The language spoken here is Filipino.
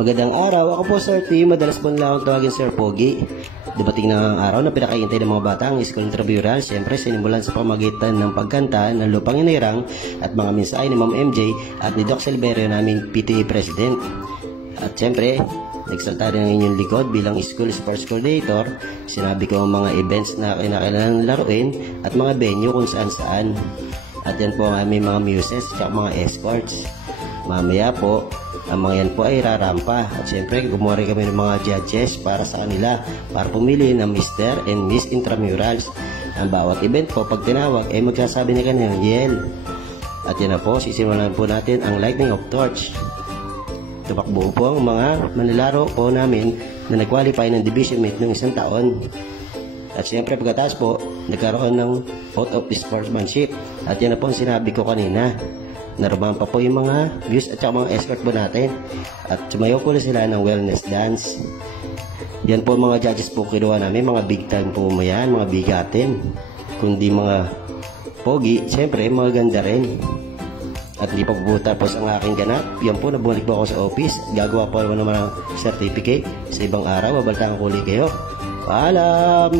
Magandang araw, ako po Sir T. Madalas po nila akong tawagin Sir Pogi. Dumating na ang araw na pinakaintay ng mga bata ang school intramural. Siyempre, sinimulan sa pamagitan ng pagkanta ng Lupang Inirang at mga mensahe ni Ma'am MJ at ni Doc Silverio, naming PTA President. At siyempre, nagsalta rin ang inyong likod bilang school sports coordinator. Sinabi ko ang mga events na kinakailangan laruin at mga venue kung saan-saan. At yan po ang aming mga muses at mga escorts. Mamaya po, ang mga yan po ay rarampa. At siyempre, gumawa rin kami ng mga judges para sa kanila para pumili ng Mr. and Miss Intramurals. Ang bawat event po, pag tinawag, ay magsasabi na kanilang yell. At yan na po, sisimulan po natin ang lightning of torch. Tumakbo po ang mga manlalaro po namin na nag-qualify ng division mate ng isang taon. At siyempre, pagkatapos po, nagkaroon ng oath of sportsmanship. At yan na po ang sinabi ko kanina. Narumahan pa po yung mga views at saka mga escort po natin. At sumayaw po na sila ng wellness dance. Yan po mga judges po kinuha namin. Mga big time po mo yan, mga bigatin. Kundi mga pogi, siyempre mga ganda rin. At di pa po tapos ang aking ganap. Yan po, nabalik po ako sa office. Gagawa po naman ng certificate. Sa ibang araw, babaltang kuli kayo. Paalam!